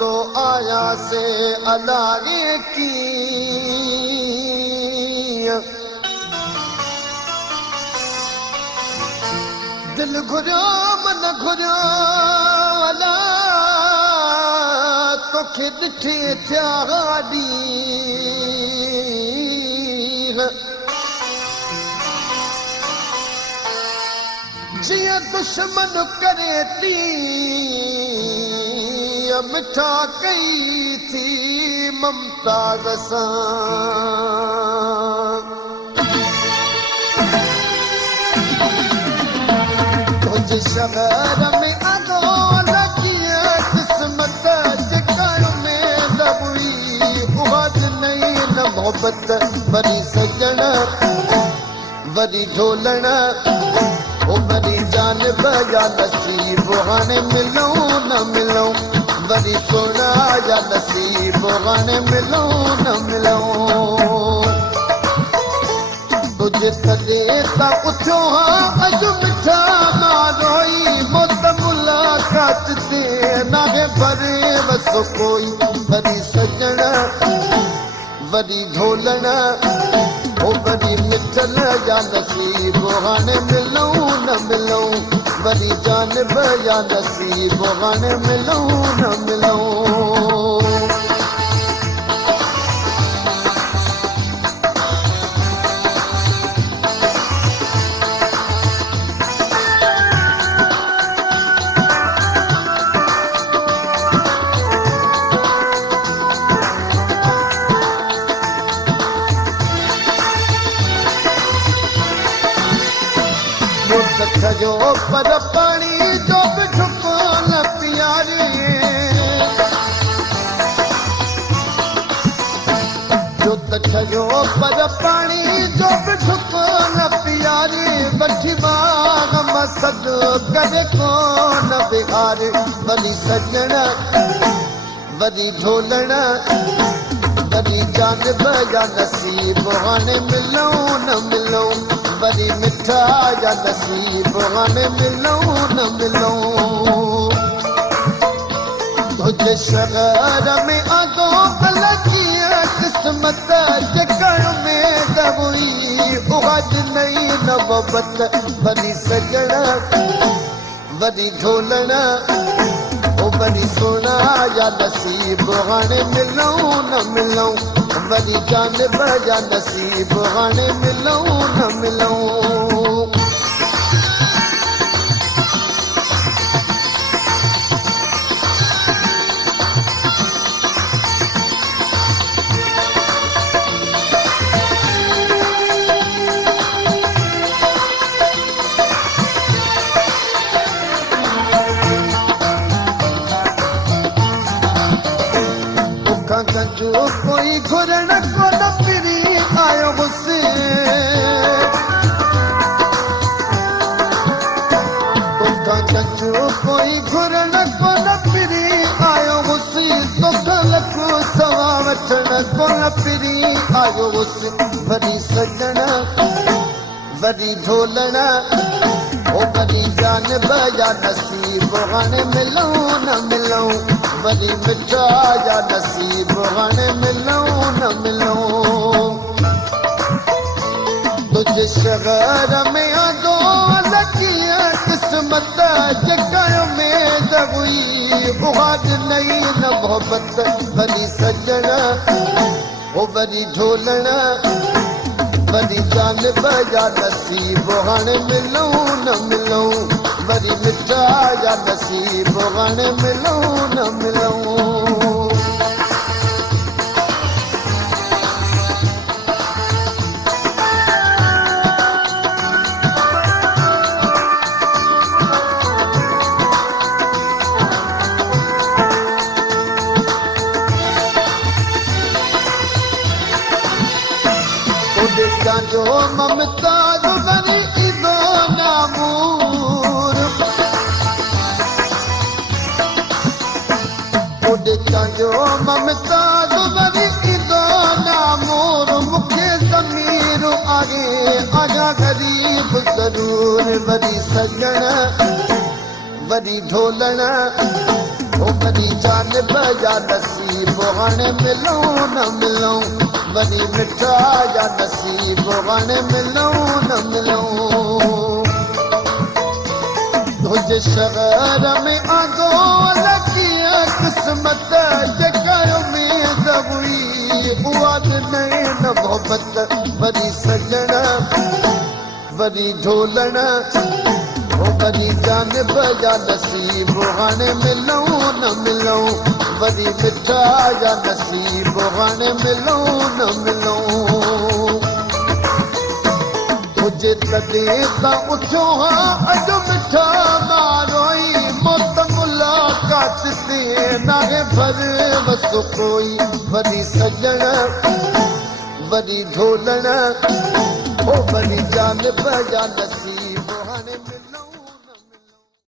तो आया से अलागे की दिल घुरियो मन घुरियो अला तोखे ॾिठी थिया गाॾी जीअं दुश्मन करे थी मिठा कई थी ममताज़ सां तुंहिंजे शहर में आदो लॻीअ क़िस्मत जेकर में न हुई उहा नई न मोहबत वरी सजण वरी ढोलण वरी जानब या नसीब हाणे मिलूं न मिलूं वरी सोना या नसीब हाणे मिलूं न मिलूं तुझे तॾहिं त उथियो हा अॼु मिठा मां रोई मौत मुलाक़ात ते नाहे भरे वसो कोई वरी सजण वरी ढोलण वरी मिठल या नसीब हाणे मिलूं न मिलूं वरी जानब या नसीब हाणे मिलूं न मिलूं जो पर पानी जो बि झुको न प्यारी जो त छयो पर पानी जो बि झुको न प्यारी वठी बाग मसद करे कोन बिहार वरी सजण वरी ढोलण वरी जानब या नसीब हाणे मिलूं न मिलूं वरी मिठा या नसीब हाणे मिलूं न मिलूं तुंहिंजे शहर में आगो अलॻीअ क़िस्मत जेकर में न हुई उहा नई न मोहबत वरी सजण वरी ढोलण वरी सोना या नसीब हाणे मिलूं न मिलूं वरी जानब या नसीब हाणे मिलूं न मिलूं जो कोई घुरण को न फिरी आयो हुसे जो कोई घुरण को न फिरी आयो हुसी तोखां लखो सवा वठण को न फिरी आयो हुसी वरी सजण वरी ढोलण वरी जानब या नसीब हाणे मिलूं न मिलूं वरी मिठा या नसीब हाणे मिलूं न मिलूं तुंहिंजे शहर में आदो लॻीअ क़िस्मत जेकर में न हुई उहा नई न मोहबत वरी सजण वरी ढोलण वरी जानब या नसीब हाणे मिलूं न मिलूं वरी मिठा या नसीब हाणे मिलूं न मिलूं जो ममता जो वरी ईंदो नामूर जो ममता जो वरी ईंदो नामूर मूंखे ज़मीर आहे आजा ग़रीब ज़रूर वरी सजण वरी ढोलण वरी जानब जा नसीब हाणे मिलूं न मिलूं वरी मिठा जा नसीब हाणे मिलूं न मिलूं तुंहिंजे शहर में आंदो लॻीअ क़िस्मत जेका उमेद हुई उहा ॾिनई न मोहबत वरी सजण वरी ढोलण वरी जानब जा नसीब हाणे मिलूं न मिलूं वरी मिठा जा नसीब हाणे मिलूं न मिलूं तुंहिंजे तॾहिं त उथियो हा अॼु मिठा मारोई मौत मुलाक़ात ते नाहे भर वसो कोई वरी सजण वरी ढोलण वरी जानब जा नसीब